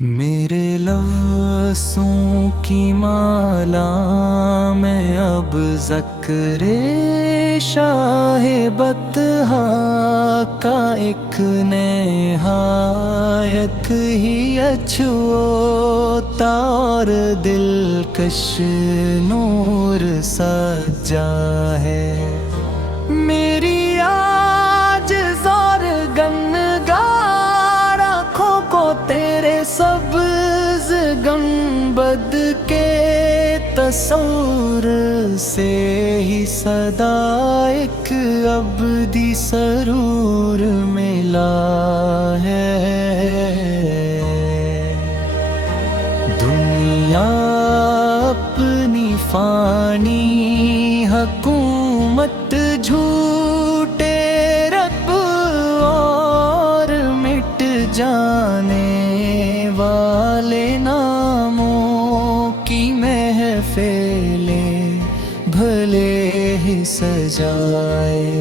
میرے لفظوں کی مالا میں اب ذکر شاہ بطحا کا ایک نہایت ہی اچھوتا اور دلکش نور سجا ہے۔ میری عاجز اور گنگار آنکھوں کو تیرے سبز گنبد کے تصور سے ہی صدا ایک ابدی سرور ملا ہے۔ دنیا اپنی فانی حکومت جھوٹے رب اور مٹ جانے والے ناموں کی محفلیں بھلے ہی سجائے۔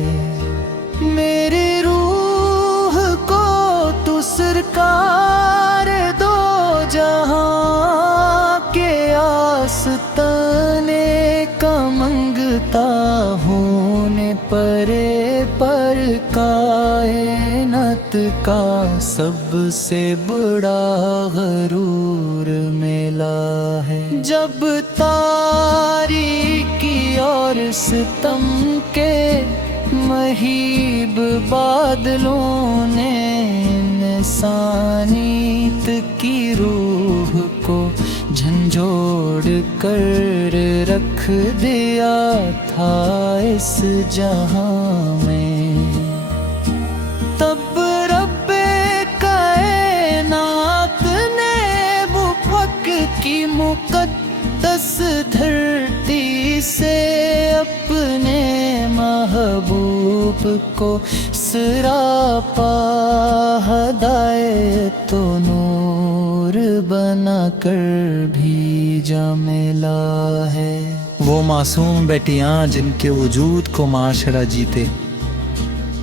میری روح کو تو سرکار دو جہاں کے آستانے کا منگتا ہوں نے پرے پر کائنات کا سب سے بڑا غرور ملا ہے۔ جب تاریکی اور ستم کے مہیب بادلوں نے انسانیت کی روح کو جھنجھوڑ کر رکھ دیا تھا اس جہاں میں، تب رب کائنات نے مفک کی مقدس دھرتی سے اپنے محبوب کو سراپا ہدایت و نور بنا کر بھیجا ملا ہے۔ وہ معصوم بیٹیاں جن کے وجود کو معاشرہ جیتے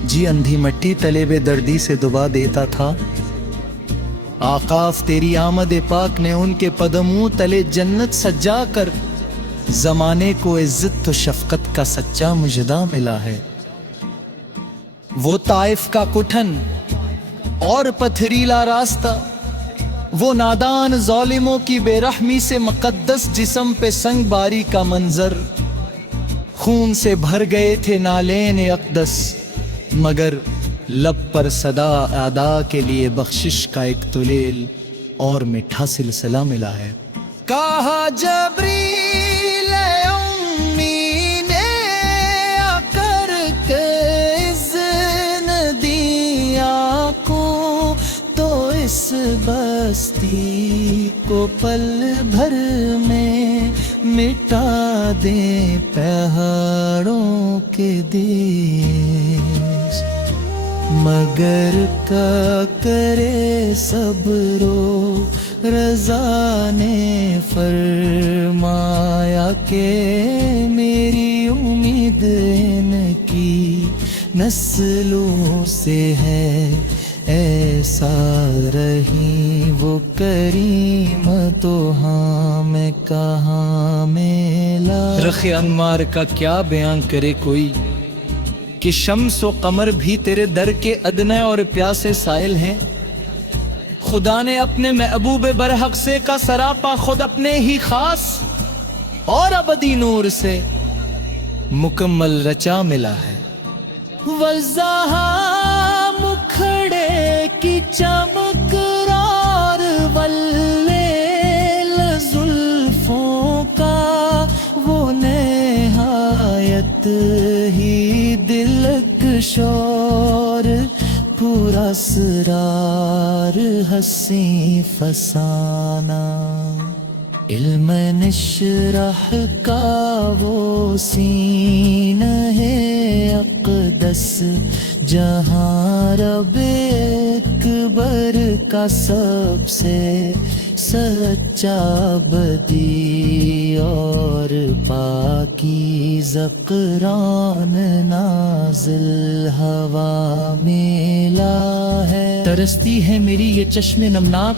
جی اندھی مٹی تلے بے دردی سے دبا دیتا تھا، آقاف تیری آمد پاک نے ان کے قدموں تلے جنت سجا کر زمانے کو عزت و شفقت کا سچا مجدہ ملا ہے۔ وہ طائف کا کٹھن اور پتھریلا راستہ، وہ نادان ظالموں کی بے رحمی سے مقدس جسم پہ سنگ باری کا منظر، خون سے بھر گئے تھے نالین اقدس، مگر لب پر صدا ادا کے لیے بخشش کا ایک تلیل اور میٹھا سلسلہ ملا ہے۔ کہا جبریل امی نے آ کر کے اذن دیا کو، تو اس بستی کو پل بھر میں مٹا دیں پہاڑوں کے دیش، مگر کا کرے صبر و رضا نے فرمایا کہ میری امید ان کی نسلوں سے ہے، ایسا رہی وہ کریم تو ہاں میں کہاں ملا۔ رخ انوار کا کیا بیان کرے کوئی کہ شمس و قمر بھی تیرے در کے ادنے اور پیاسے سائل ہیں۔ خدا نے اپنے محبوب برحق سے کا سراپا خود اپنے ہی خاص اور ابدی نور سے مکمل رچا ملا ہے۔ وضاحا مکھڑے کی چمک اور واللیل زلفوں کا وہ نہایت ہی دلکش اور پورا اسرار حسین فسانہ، علم نشرح کا وہ سینہ ہے اقدس جہاں رب اکبر کا سب سے سچا بدی اور پاکیزہ قرآن نازل ہوا ملا ہے۔ ترستی ہے میری یہ چشم نمناک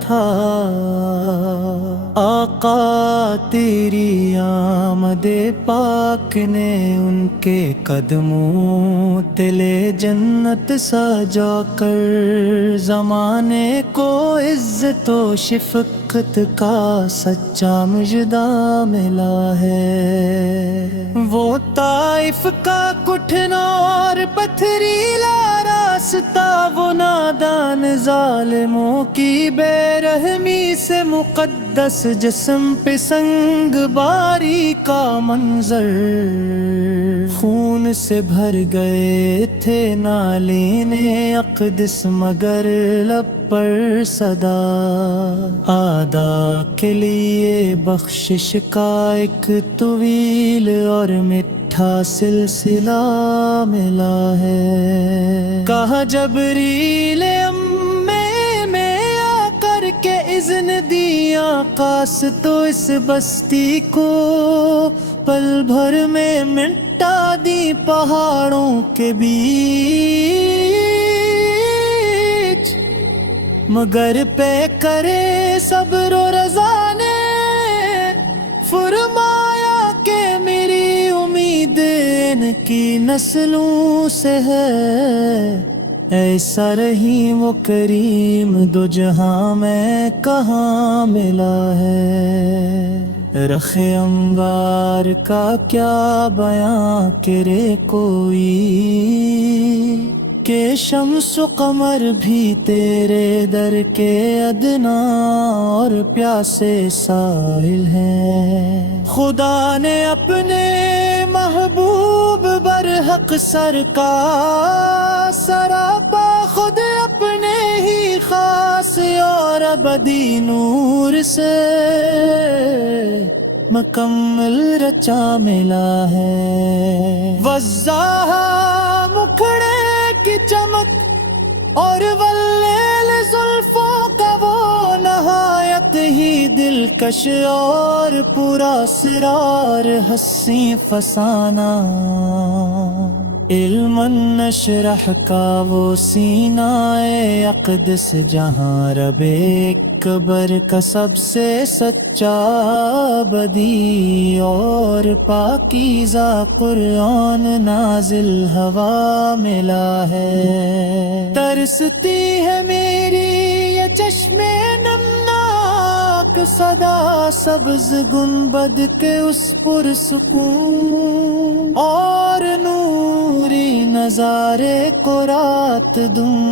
تھا آقا تیری آمد پاک نے ان کے قدموں دل جنت سجا کر زمانے کو عزت و شفقت کا سچا مژدہ ملا ہے۔ وہ طائف کا کٹھنا اور پتھریلا راستہ، وہ نادان ظالموں کی بے رحمی سے مقدس جسم پہ سنگ باری کا منظر، خون سے بھر گئے تھے نالین اقدس مگر لب پر صدا آدا کے لیے بخشش کا ایک طویل اور میٹھا سلسلہ ملا ہے۔ کہا جبریل میں آ کر کے اذن دیا آقاس تو اس بستی کو پل بھر میں مٹا دی پہاڑوں کے بیچ، مگر پہ کرے صبر و رضا نے فرمایا کہ میری امید ان کی نسلوں سے ہے، ایسا رحیم و کریم دو جہاں میں کہاں ملا ہے۔ رخ انوار کا کیا بیاں کرے کوئی کہ شمس و قمر بھی تیرے در کے ادنا اور پیاسے سائل ہیں۔ خدا نے اپنے محبوب برحق سر کا سراپا خود اپنے ہی خاص اور ابدی نور سے مکمل رچا ملا ہے۔ وضاح مکھڑے کی چمک اور واللیل زلفوں کا وہ نہایت ہی دلکش اور پورا اسرار حسین فسانہ، علم نشرح کا وہ سینہ اقدس جہاں رب اکبر کا سب سے سچا بدی اور پاکیزہ قرآن نازل ہوا ملا ہے۔ ترستی ہے میری یہ چشمے نمناک صدا سبز گنبد کے اس پرسکون اور نوری نظارے کو رات دوں،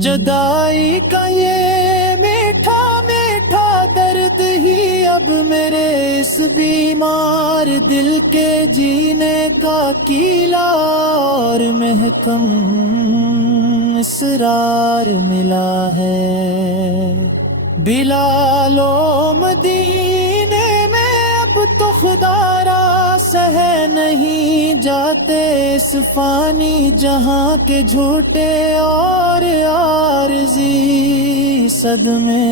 جدائی کا یہ میٹھا میٹھا درد ہی اب میرے اس بیمار دل کے جینے کا کیلا اور محکم اسرار ملا ہے۔ بلال و مدینے میں اب تو خدا را سہ نہیں جاتے اس فانی جہاں کے جھوٹے اور عارضی صدمے،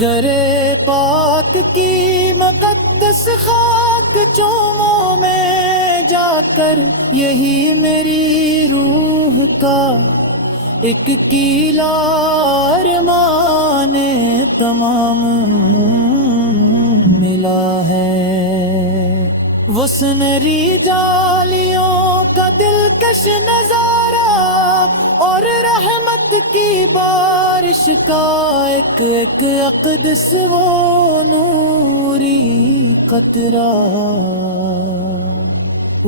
گرے پاک کی مقدس خاک چوموں میں جا کر یہی میری روح کا ایک کیلا ارمان تمام ملا ہے۔ وہ سنہری جالیوں کا دلکش نظارہ اور رحمت کی بارش کا ایک ایک اقدس وہ نوری قطرہ،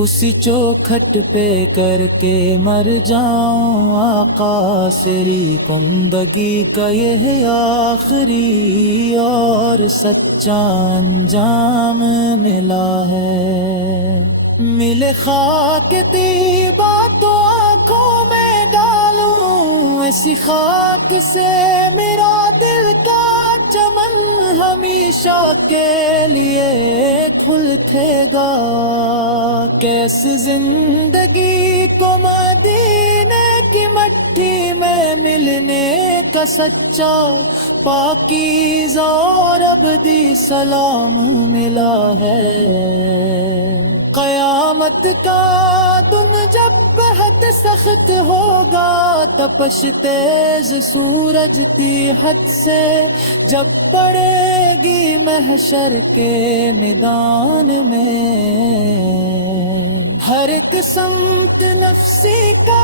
اسی چوکھٹ پہ کر کے مر جاؤں آقا سری کندگی کا یہ آخری اور سچا انجام ملا ہے۔ ملے خاک طیبہ تو آنکھوں میں ڈالوں، ایسی خاک سے میرا دل کا چمن ہمیشہ کے لیے کھلتے گا۔ کیسے زندگی کو مدینے کی مٹی میں ملنے کا سچا پاکیزہ اور ابدی سلام ملا ہے۔ قیامت کا دن جب راحت سخت ہوگا تپش تیز سورج کی حد سے جب پڑے گی محشر کے میدان میں ہر ایک سمت نفسی کا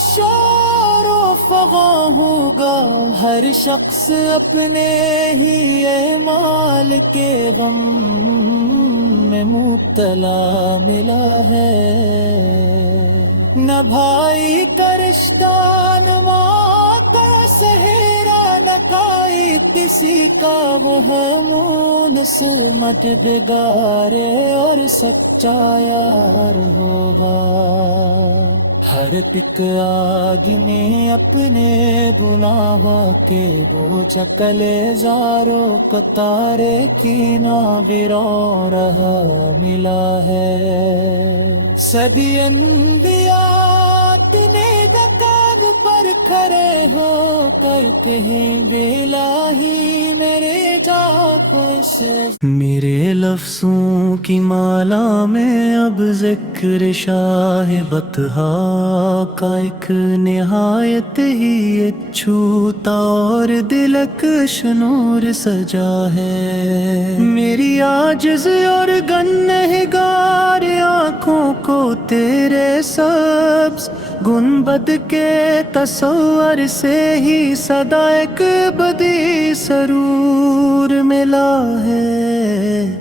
شور و فغاں ہوگا ہر شخص اپنے ہی اعمال کے غم میں مبتلا ملا ہے نہ بھائی کا رشتہ نہ ماں کا سہرا نہ کوئی کسی کا وہ ہے مونس مددگار اور سچا یار ہوگا ہر ایک آدمی اپنے گناہوں کے بوجھ کلیزاروں کو تارے کی ناوروں رہا ملا ہے سبھی انبیاء نے دکاگ پر کھڑے ہو کرتے ہیں بیلاہی میرے جا خوش میرے لفظوں کی مالا میں اب ذکر شاہ بطحا کا ایک نہایت ہی چھوتا اور دلکش نور سجا ہے میری عاجز اور گنہگار آنکھوں کو تیرے سبز گنبد کے تصور سے ہی صدا ایک بدی سرور ملا ہے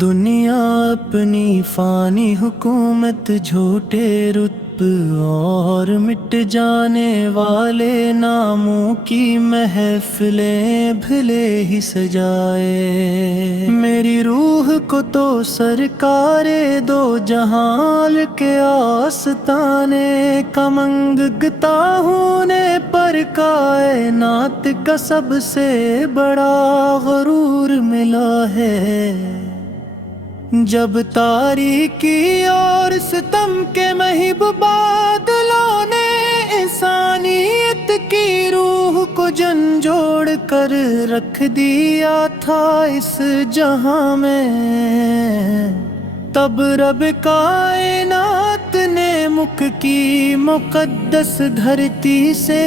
دنیا اپنی فانی حکومت جھوٹے رتب اور مٹ جانے والے ناموں کی محفلیں بھلے ہی سجائے میری روح کو تو سرکار دو جہان کے آستانے کمنگ گتا نے پر کائنات کا سب سے بڑا غرور ملا ہے جب تاریکی اور ستم کے مہیب بادلوں نے انسانیت کی روح کو جھنجھوڑ کر رکھ دیا تھا اس جہاں میں تب رب کائنات نے مکھ کی مقدس دھرتی سے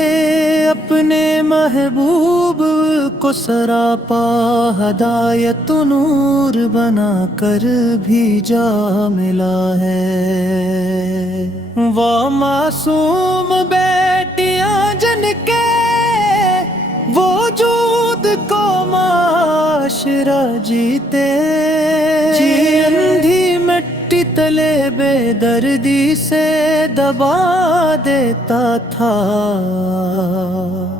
اپنے محبوب کو سراپا ہدایت و نور بنا کر بھیجا ملا ہے وہ معصوم بیٹیاں جن کے وجود کو معاشرہ جیتے اندھی مٹی تلے بے دردی سے دبا دیتا تھا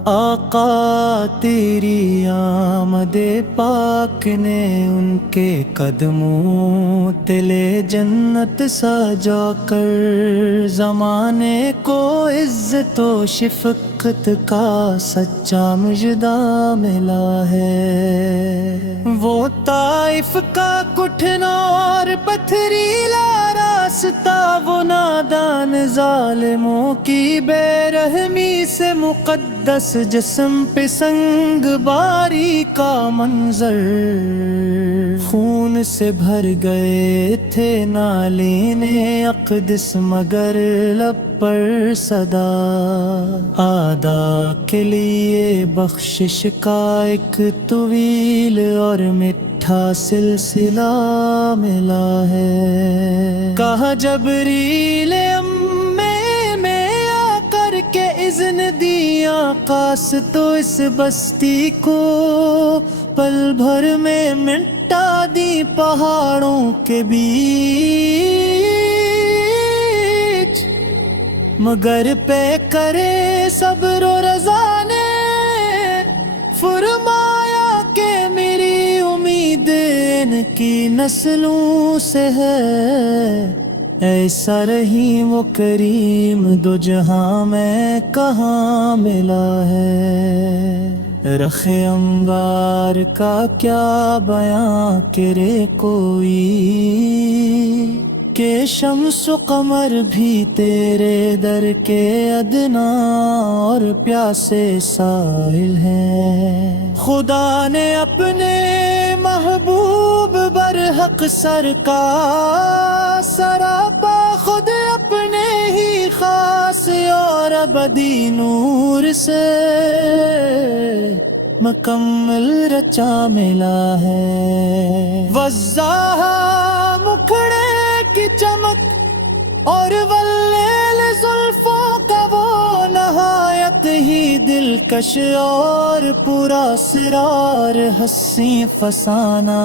آقا تیری آمد پاک نے ان کے قدموں تلے جنت سجا کر زمانے کو عزت و شفقت کا سچا مژدہ ملا ہے وہ طائف کا کٹھنا اور پتھریلا راستہ وہ نادان ظالموں کی بے رحمی سے مقدس جسم پہ سنگ باری کا منظر خون سے بھر گئے تھے نالین اقدس مگر لب پر صدا آدا کے لیے بخشش کا ایک طویل اور میٹھا سلسلہ ملا ہے کہا جبریل میں آ کر کے اذن دیا آقاس تو اس بستی کو پل بھر میں مٹا دی پہاڑوں کے بیچ مگر پہ کرے صبر و رضا نے فرمایا کہ میری امید ان کی نسلوں سے ہے ایسا رحیم و کریم دو جہاں میں کہاں ملا ہے رخ انوار کا کیا بیاں کرے کوئی کہ شمس و قمر بھی تیرے در کے ادنا اور پیاسے سائل ہیں خدا نے اپنے محبوب برحق سر کا سراپا خود ابدی نور سے مکمل رچا ملا ہے وضاح مکھڑے کی چمک اور واللیل زلفوں کا وہ نہایت ہی دلکش اور پورا سرار حسین فسانہ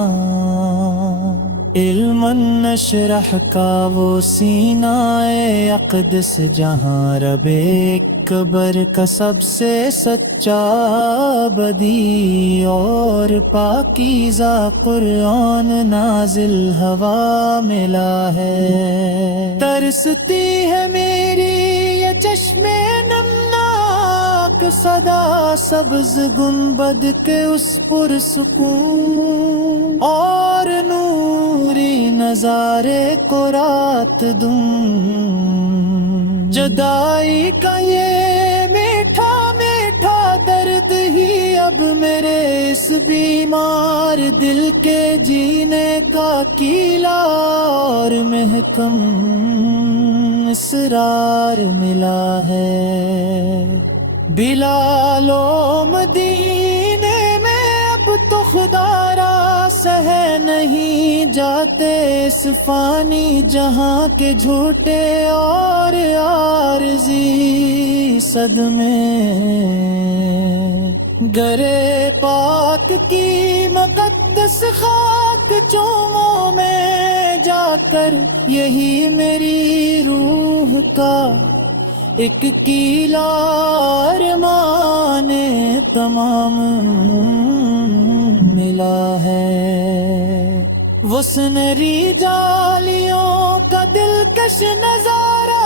علم نشرح کا وہ سینہ اقدس جہاں رب اکبر کا سب سے سچا بدی اور پاکیزہ قرآن نازل ہوا ملا ہے ترستی ہے میری یہ چشمے نمناک صدا سبز گنبد کے اس پرسکون اور نوری نظارے کو رات دوں جدائی کا یہ میٹھا میٹھا درد ہی اب میرے اس بیمار دل کے جینے کا کیلا اور محکم اسرار ملا ہے بلال و مدینے میں اب تو خدا را سہ نہیں جاتے اس فانی جہاں کے جھوٹے اور عارضی صدمے گرے پاک کی مقدس خاک چوموں میں جا کر یہی میری روح کا ایک کیلا ارمان تمام ملا ہے وہ سنہری جالیوں کا دلکش نظارہ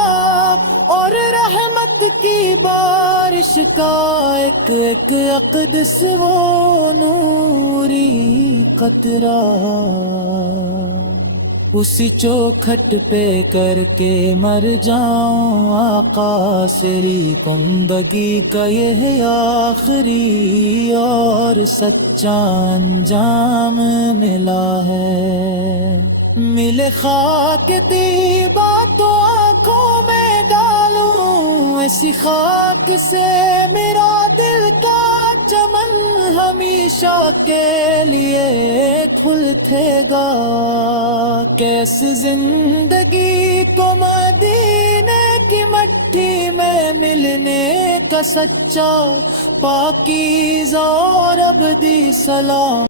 اور رحمت کی بارش کا ایک ایک اقدس وہ نوری قطرہ اسی چوکھٹ پہ کر کے مر جاؤں آقا سری کندگی کا یہ آخری اور سچا انجام ملا ہے ملے خاک طیبہ تو آنکھوں میں ڈالوں ایسی خاک سے میرا دل کا چمن ہمیشہ کے لیے کھلتے گا کیسے زندگی کو مدینے کی مٹی میں ملنے کا سچا پاکیزہ اور ابدی سلام